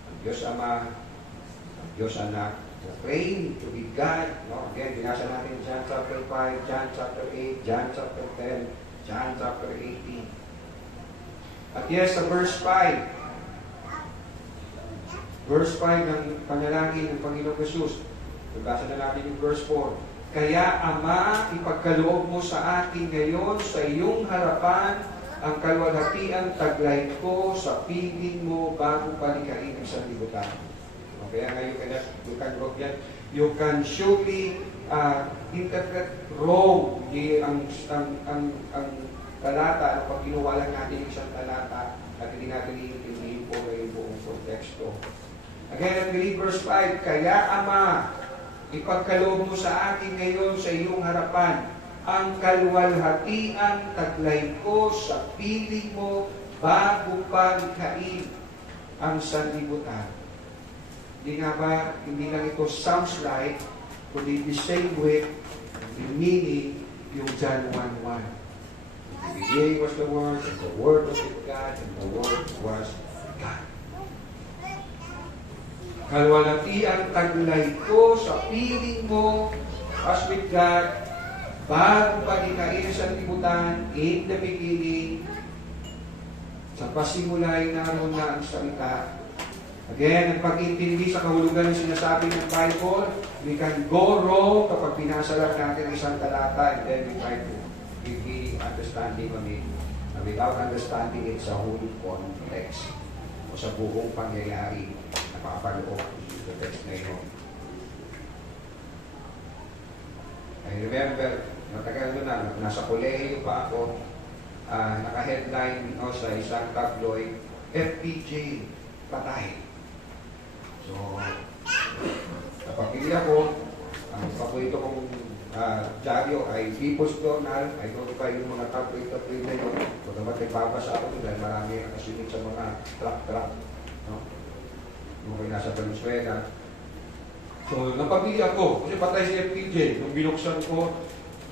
Ang Diyos Ama, ang Diyos Anak, proclaim to be God. No? Again, binasa natin John chapter 5, John chapter 8, John chapter 10, John chapter 18. At yes, sa verse 5, verse 5 ng panalangin ng Panginoong Hesus, nabasa na natin yung verse 4. Kaya, Ama, ipagkaloob mo sa akin ngayon sa iyong harapan ang kalwalhatiang taglay ko sa piling mo bago palikain ang sanlibutan. Kaya ngayon, you can surely interpret wrong ang talata, pag kinuha lang natin yung isang talata at hindi natin iintindihin po yung buong konteksto. Again, at verse 5, kaya, Ama, ipagkaloob mo sa akin ngayon sa iyong harapan ang kalwalhatiang taglay ko sa piling mo bago pa likhain ang sanlibutan. Hindi nga ba, hindi lang ito sounds like, kundi the same way, the meaning, yung John 1:1. In the beginning was the Word, and the Word was with God, and the Word was God. Kalwalati ang taglay ko sa piling mo as with God, bago pa likhain sa libutan, in the beginning, sa pasimulay naroon na ang salita. Again, ang pag-intindi sa kahulugan ng sinasabi ng Bible, we can go wrong kapag pinasa lang natin ang isang talata and then we try to give meaning, understanding on it. And without understanding it sa whole context o sa buong pangyayari na makapaloob sa text na yun. I remember, matagal doon na, nasa kolehiyo pa ako, naka-headline sa isang tabloid, FPJ, patay. So, napapili ako, ang paborito kong dyaryo ay People's Journal. I notify yung mga tabloid na yun. So, dapat nagbabasa ako doon dahil marami nakasunod sa mga truck. No? Yung kayo nasa Venezuela. So, napapili ako. Kasi patay si FPJ. Nung binuksan ko,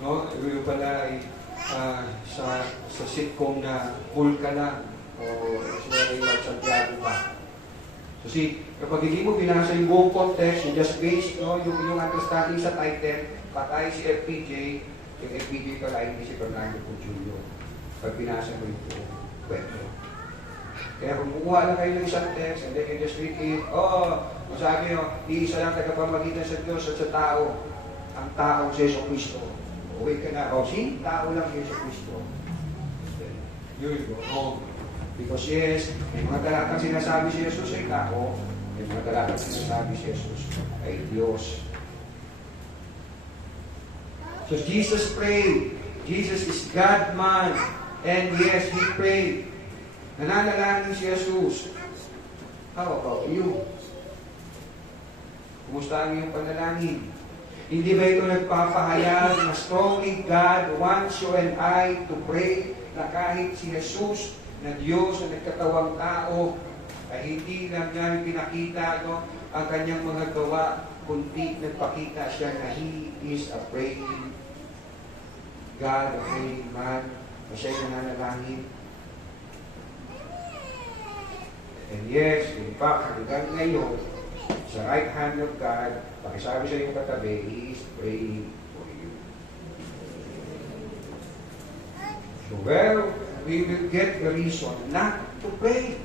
no, yung pala ay sa sitcom na Cool Ka Lang o Suwari Wat Santiago pa. So see, kapag hindi mo binasa yung buong context, yung just based, no, yung understanding sa title, patay si FPJ, yung FPJ pala hindi si Fernando Pujulio. Pag binasa mo yung buong kwento. Kaya kung kumuha lang kayo ng isang text, and then you just read it, masabi nyo, iisa lang tagapamagitan sa Diyos at sa tao, ang taong si Jesucristo. Uwi ka na, tao lang si Jesucristo. You will go wrong. Because yes, may mga talatang sinasabi si Jesus ay tao, may mga talatang sinasabi si Jesus ay Diyos. So So Jesus prayed. Jesus is God-man. And yes, He prayed. Nananalangin si Jesus. How about you? Kumusta ang iyong panalangin? Hindi ba ito nagpapahayag na strongly God wants you and I to pray na kahit si Jesus na Diyos na nagkatawang tao ay hindi lang niya pinakita ang kanyang mga gawa, kundi nagpakita siya na He is a praying God, a praying man, na siya'y nananalangin. And yes, in fact, hanggang ngayon, sa right hand of God, pakisabi sa iyong katabi, He is praying for you. So, well, we will get the reason not to pray.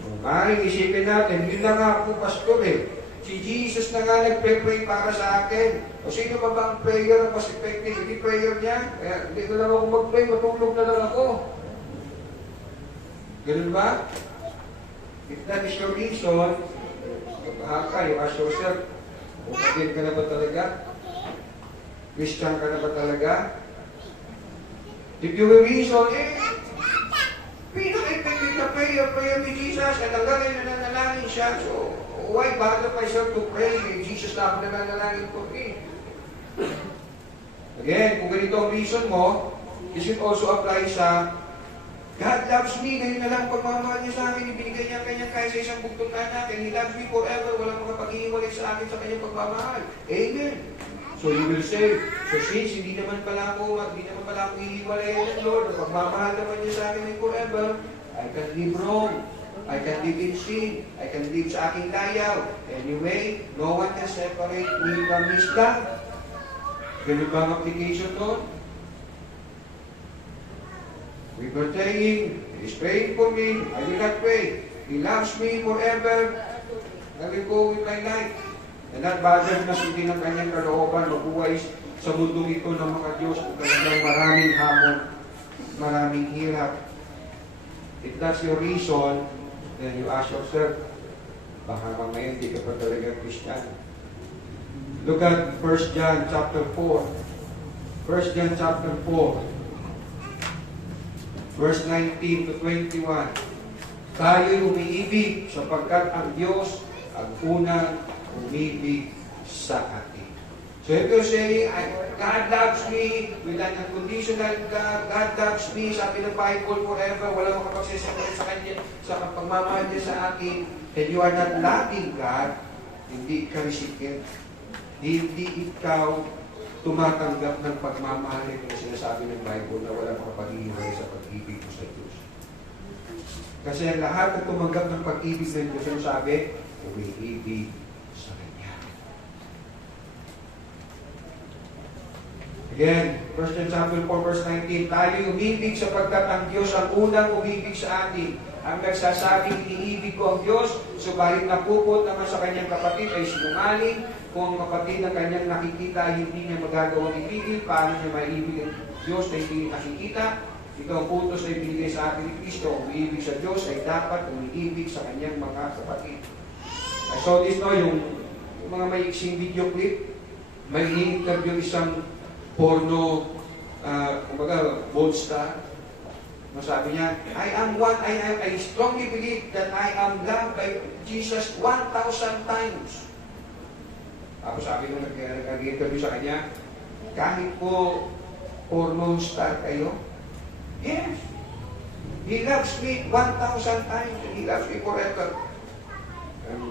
Kung maaaring isipin natin, yun na nga po, pastor Si Jesus na nga nagpe-pray para sa akin. O sino pa ba ang prayer ang mas effective? Hindi prayer niya. Kaya hindi na lang ako mag-pray, matulog na lang ako. Ganun ba? If that is your reason, you ask yourself, Christian ka na ba talaga? Christian ka na ba talaga? If you will reason, pinaka-effective na prayer ni Jesus, at hanggang ngayon nananalangin siya. So, why bother myself to pray? Jesus na ako nananalangin for me. Again, kung ganito ang reason mo, this will also apply sa God loves me, ngayon na lang pagmamahal niya sa akin, ibinigay niya ang kanyang kahit sa isang bugtong anak, and He loves me forever, walang makapag-iiwalay sa akin sa kanyang pagmamahal. Amen. So you will say, so since hindi naman pala ako iiwalay ng Lord, ang pagmamahal naman niya sa akin ay forever, I can live wrong, I can live in sin, I can live sa aking layaw. Anyway, no one can separate me from His love. Ganun ba ang application doon? We were saying, He is praying for me, I will not pray. He loves me forever, I will go with my life. And that bothers na hindi ng kanyang kalooban, mabuhay sa mundong ito ng mga Diyos kung talagang maraming hamon, maraming hirap. If that's your reason, then you ask yourself, baka mamaya hindi ka pa talaga Christian. Look at 1 John chapter 4. 1 John chapter 4. Verse 19 to 21. Tayo'y umiibig sapagkat ang Diyos ang unang umibig sa atin. So if you're saying, God loves me with an unconditional God, God loves me, sabi ng Bible forever, walang makapagsasabi sa Kanya, sa pagmamahal niya sa akin, and you are not loving God, hindi ka recipient. Hindi ikaw tumatanggap ng pagmamahal na sinasabi ng Bible na walang makapag-iwalay sa pag-ibig mo sa Diyos. Kasi lahat na tumanggap ng pag-ibig ng Diyos, ano sabi? Umiibig sa Kanya. Again, 1 John chapter 4, verse 19, tayo umibig sapagkat ang Diyos ang unang umibig sa atin. Ang nagsasabing iniibig ko ang Diyos, subalit napupot naman sa kanyang kapatid ay sinungaling. Kung ang kapatid na kanyang nakikita hindi niya magagawang ibigin, paano niya maibig ang Diyos na hindi nakikita? Ito ang putos na ibinigay sa atin ni Kristo. Ang umiibig sa Diyos ay dapat umiibig sa kanyang mga kapatid. I saw this yung mga may iksing video clip, may ini-interview isang porno, kumbaga, bold star. Sabi niya, I strongly believe that I am loved by Jesus 1,000 times. Tapos sabi nung nag-interview sa kanya, kahit po porno star kayo, yes, He loves me 1,000 times, and He loves me forever.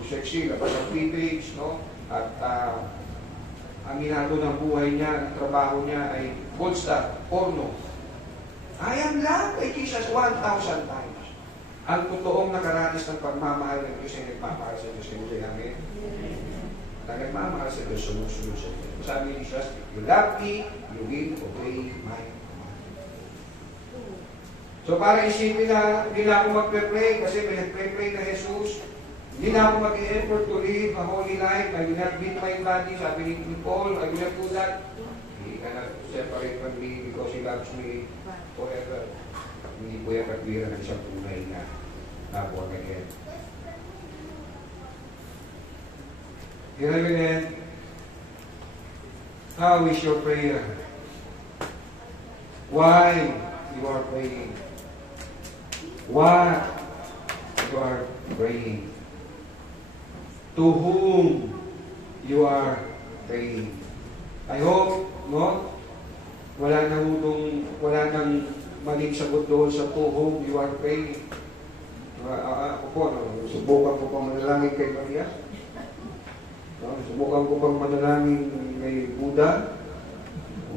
Sexy, labas ang page, no? At ang ginagawa ng buhay niya, ang trabaho niya ay gold star, porno. I am loved by Jesus 1,000 times. Ang totoong nakaranas ng pagmamahal ng Diyos ay nagmamahal sa Diyos. Hindi namin. Nagmamahal sa Diyos, sumusunod sa Diyos. Sabi ni Jesus, you love me, you will obey my command. So para isipin na, hindi na ako magpe-pray kasi may nagpe-pray na Jesus. Hindi na ako mag-e-effort to live a holy life. I will not beat my body. Sabi ni Paul, I will not do that. He cannot separate from me because He loves me forever. Hindi po yung katwiran ng isang tunay na born again. Here again, How is your prayer? Why you are praying? What you are praying? To whom you are praying? I hope, no? Wala nang maling sagot doon sa to whom you are praying. Ako po, no, subukan ko pang manalangin kay Maria. No, subukan ko pang manalangin kay Buddha.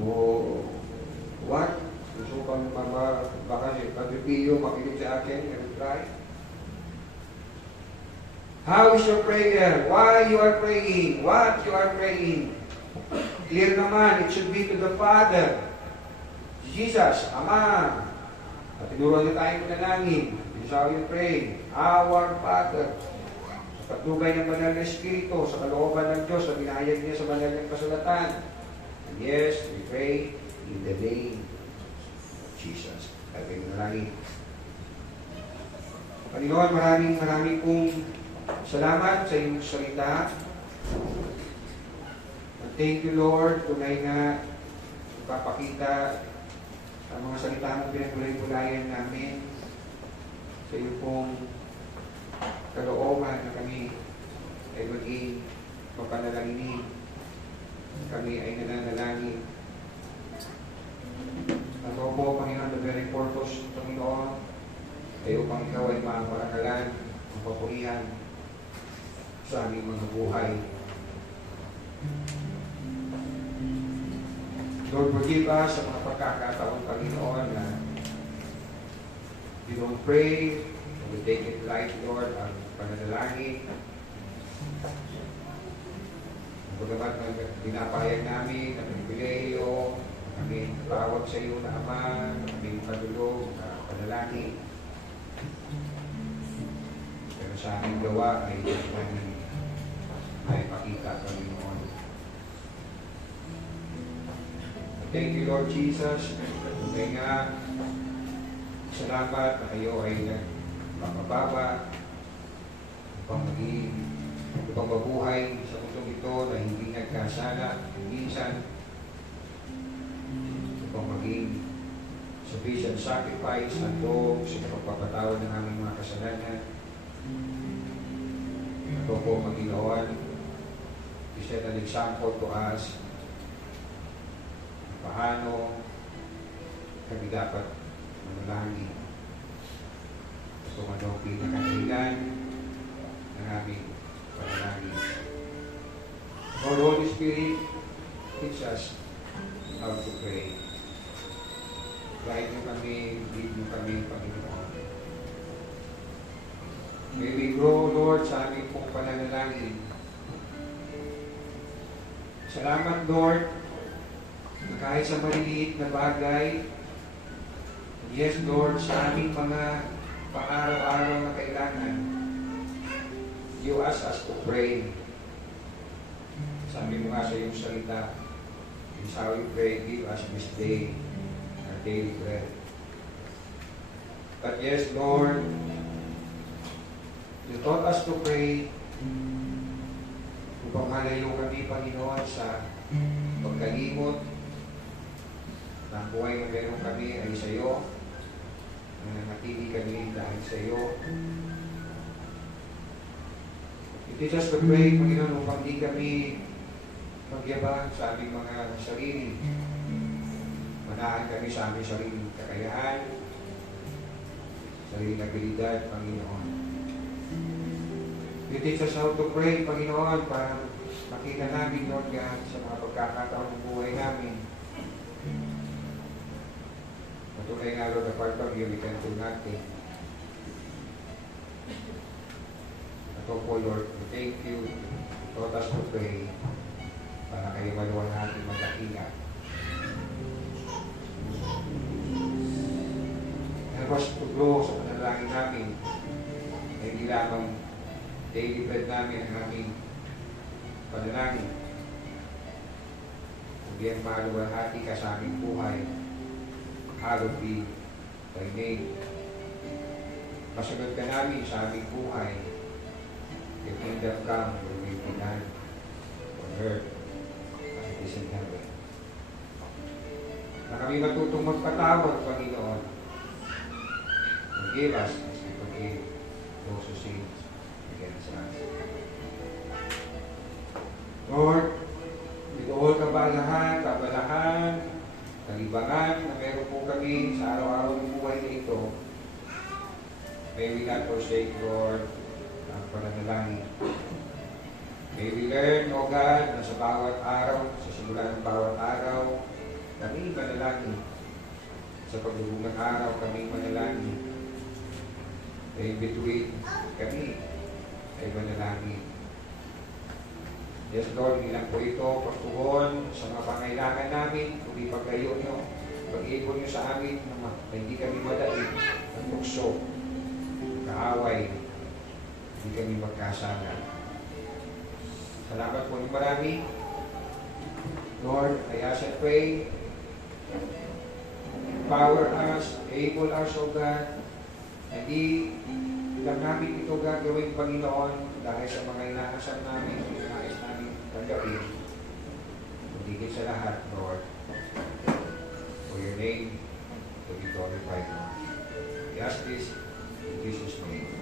O what? Subukan pa ba, baka si Patricio makinig sa akin and try. How is your prayer? Why you are praying? What you are praying? Clear naman, it should be to the Father. Jesus, Ama. At tinuruan na tayo manalangin. This is how you pray. Our Father. Sa patnubay ng banal na Espiritu, sa kalooban ng Diyos, sa binahayag niya sa banal ng kasulatan. And yes, we pray in the name of Jesus. At manalangin. Panginoon, maraming pong salamat sa iyong salita. And thank you, Lord, tunay na ipapakita ang mga salita mong pinagulay-gulayan namin sa iyo pong kalooban na kami ay maging mapanalangin. Kami ay nananalangin. At ako po, Panginoon, the very purpose, Panginoon, ay upang ikaw ay maparangalan, mapapurihan sa aming mga buhay. Lord, forgive us sa mga pagkakataon, Panginoon, na we don't pray, we take it light, Lord, ang pananalangin. Bagamat na pinapayag namin, na pribileyo, kami tawag sa iyo na Ama, kami padulog, na panalangin. Pero sa aming gawa ay kami ay pakita, Panginoon. Thank you, Lord Jesus. Kaya nga, salamat na kayo ay nagpapababa upang mabuhay sa mundong ito na hindi nagkasala, minsan upang maging sufficient sacrifice at doog sa pagpapatawad ng aming mga kasalanan. Ito po, Panginoon, you set an example to us paano kami dapat manalangin. Kung ano ang pinakadahilan ng aming panalangin. Lord, Holy Spirit, teach us how to pray. Guide mo kami, lead mo kami, Panginoon. May we grow, Lord, sa aming pong pananalangin. Salamat, Lord, na kahit sa maliliit na bagay, yes, Lord, sa aming mga pang-araw-araw na kailangan, you ask us to pray. Sabi mo nga sa iyong salita, this is how you pray, give us this day our daily bread. But yes, Lord, you taught us to pray upang malayo kami, Panginoon, sa pagkalimot na ang buhay na meron kami ay sa iyo, na nanatili kami dahil sa iyo. Teach us to pray, Panginoon, upang di kami magyabang sa aming mga sarili. Manahan kami sa aming sariling kakayahan, sariling abilidad, Panginoon. You teach us how to pray, Panginoon, para makita namin, Lord God, sa mga pagkakataon ng buhay namin. Patunay nga, Lord, apart from you, we can do nothing. Ito po, Lord, we thank you. Taught us to pray para kayo maluwan natin magkakila. Help us to grow sa panalangin namin. Hindi lamang daily bread namin ang aming panalangin. Kundi ang maluwalhati ka sa aming buhay. Hallowed be thy name. Masunod ka namin sa aming buhay. Your kingdom come, your will be done on earth as it is in heaven. kami matutong magpatawad, Panginoon. Forgive us as we forgive those who sin against us. Lord, with all kabalahan, kalibangan na meron po kami sa araw-araw ng buhay na ito, may we not forsake, Lord, ang pananalangin. May we learn, O God, na sa bawat araw, sa simula ng bawat araw, kami manalangin. Sa paglubog ng araw, kami manalangin. In between, kami ay manalangin. Yes, Lord, ilang po ito, pagtuhon sa mga pangailangan namin, kundi pagkayo nyo, pag-ibon nyo sa amin na hindi kami madaig, ng tukso, kaaway, hindi kami magkasala. Salamat po ng marami. Lord, I ask and pray, empower us, able us, O God, hindi lang namin ito gagawin, Panginoon, dahil sa mga inaasam namin, inais namin tanggapin. Hindi sa lahat, Lord, for your name to be glorified, Lord. We ask this in Jesus' name.